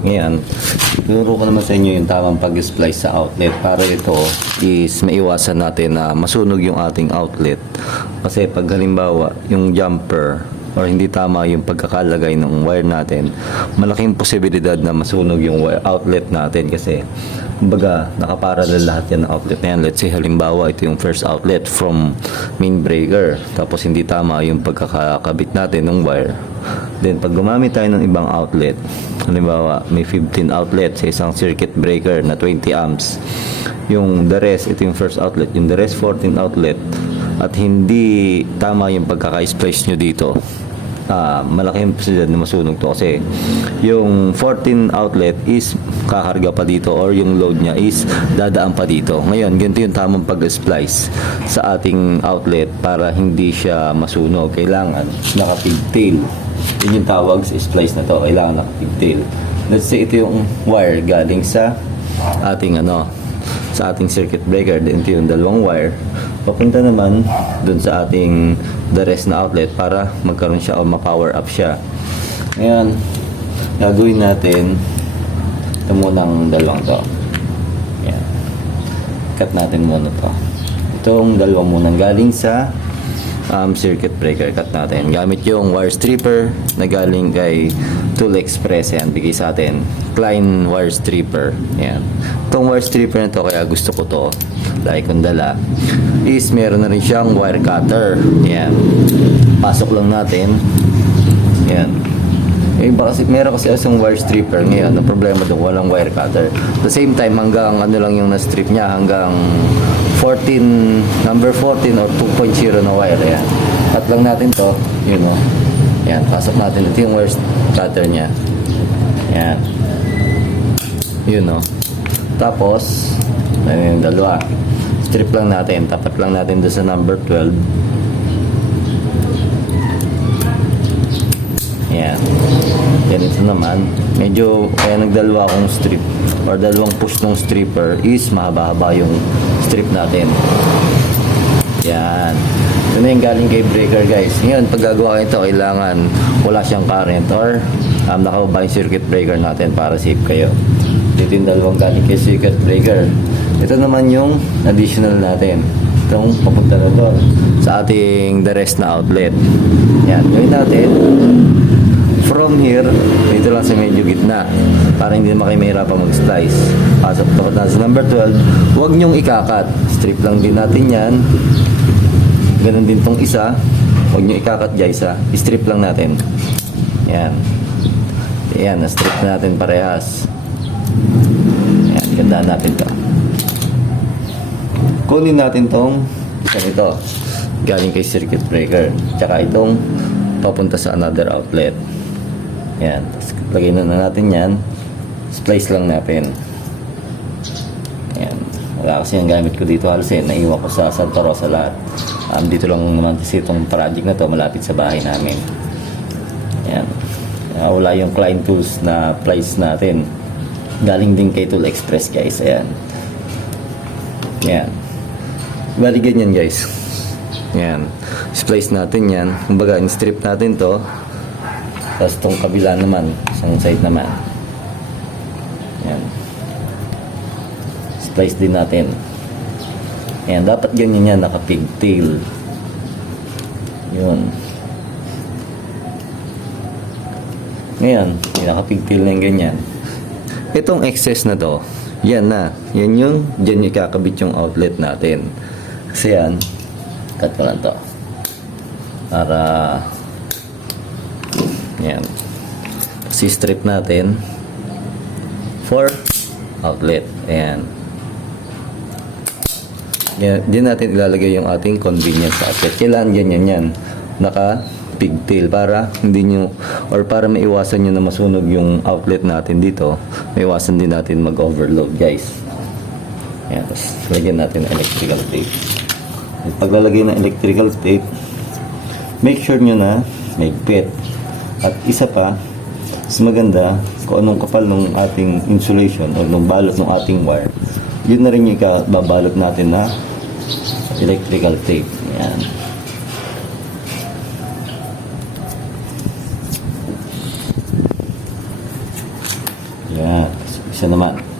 Ngayon, turo ko naman sa inyo yung tamang pag-splice sa outlet para ito is maiwasan natin na masunog yung ating outlet. Kasi pag halimbawa, yung jumper or hindi tama yung pagkakalagay ng wire natin, malaking posibilidad na masunog yung wire outlet natin kasi kumbaga nakaparallel lahat yan ng outlet na yan. Let's say halimbawa ito yung first outlet from main breaker tapos hindi tama yung pagkakabit natin ng wire. Then pag gumamit tayo ng ibang outlet, halimbawa may 15 outlet sa isang circuit breaker na 20 amps. Yung the rest, ito yung first outlet, yung the rest 14 outlet at hindi tama yung pagkaka-splice nyo dito ah malaking posibilidad na masunog to kasi yung 14 outlet is kakarga pa dito or yung load niya is dadaan pa dito. Ngayon, ganito yung tamang pag-splice sa ating outlet para hindi siya masunog. Kailangan nakapigtail. Yun yung tawag sa splice na to. Kailangan nakapigtail. Let's say ito yung wire galing sa ating ano sa ating circuit breaker. Then ito yung dalawang wire. Papunta naman dun sa ating the rest na outlet para magkaroon siya o ma-power up siya. Ngayon, gagawin natin ito munang dalawang to. Yan. Cut natin muna to. Itong dalawang munang galing sa um, circuit breaker. Cut natin. Gamit yung wire stripper na galing kay Tool Express. Yan, bigay sa atin. Klein wire stripper. Yan. Itong wire stripper na to, kaya gusto ko to. Dahil kong dala. Is meron na rin siyang wire cutter. Yan. Pasok lang natin. Yan. Yung iba kasi, meron kasi isang wire stripper ngayon. Ang problema doon, walang wire cutter. the same time, hanggang ano lang yung na-strip niya, hanggang 14, number 14 or 2.0 na wire. Yan. Cut lang natin to, you know. Yan, pasok natin. Ito yung wire cutter niya. Yan. Yun, no. Tapos, ayun yung dalawa. Strip lang natin. Tapat lang natin doon sa number 12. Yan. Ganito naman. Medyo, kaya nagdalawa akong strip or dalawang push ng stripper is mahaba-haba yung strip natin. Yan. Ito na yung galing kay breaker guys. Ngayon, pag gagawa ito, kailangan wala siyang current or um, nakababa yung circuit breaker natin para safe kayo. Dito yung dalawang galing kay circuit breaker. Ito naman yung additional natin. Itong papunta na doon sa ating the rest na outlet. Yan. Gawin natin from here, dito lang sa medyo gitna para hindi naman kayo mahirapan mag-slice. Pasok to na sa number 12, huwag nyong ikakat. Strip lang din natin yan. Ganun din tong isa. Huwag nyo ikakat guys ha. Strip lang natin. Yan. Yan, na-strip na natin parehas. Yan, gandaan natin to. Kunin natin tong ganito. Galing kay circuit breaker. Tsaka itong papunta sa another outlet. Yan. Tapos lagay na na natin yan. Splice lang natin. Yan. Wala kasi yung gamit ko dito halos eh. Naiwan ko sa Santa Rosa lahat. Um, dito lang naman kasi itong project na to malapit sa bahay namin. Yan. Uh, wala yung client tools na price natin. Galing din kay Tool Express guys. Ayan. Yan. Bali ganyan guys. Yan. Splice natin yan. Kumbaga, in-strip natin to. Tapos tong kabila naman, isang side naman. Yan. Splice din natin. Yan, dapat ganyan yan, naka-pigtail. Yun. Ngayon, yung naka-pigtail na yung ganyan. Itong excess na to, yan na. Yan yung, dyan yung kakabit yung outlet natin. Kasi yan, cut ko lang to. Para yan. Si strip natin for outlet. Ayan. Yan, diyan natin ilalagay yung ating convenience outlet. Kailangan ganyan yan. Naka pigtail. Para hindi nyo or para maiwasan nyo na masunog yung outlet natin dito maiwasan din natin mag-overload guys. Ayan, tapos lagyan natin ng electrical tape. Paglalagay ng electrical tape make sure nyo na may pit at isa pa mas maganda kung anong kapal ng ating insulation o nung balot ng ating wire yun na rin yung babalot natin na electrical tape yan Yan. Isa naman.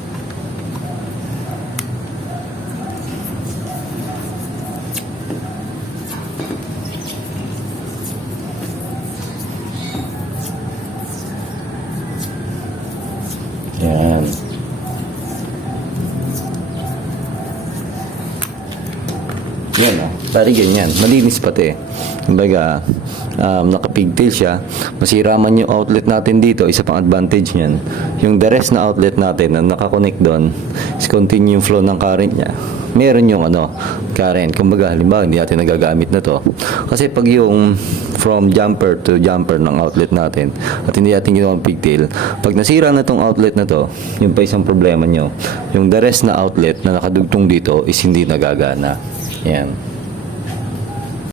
Yan o. Pari ganyan. Malinis pati. Kumbaga, um, nakapigtail siya. Masira man yung outlet natin dito, isa pang advantage niyan. Yung the rest na outlet natin na nakakonect doon is continue yung flow ng current niya. Meron yung ano, current. Kumbaga, halimbawa, hindi natin nagagamit na to. Kasi pag yung from jumper to jumper ng outlet natin at hindi natin ginawa ang pigtail, pag nasira na tong outlet na to, yun pa isang problema nyo. Yung the rest na outlet na nakadugtong dito is hindi nagagana. Yan.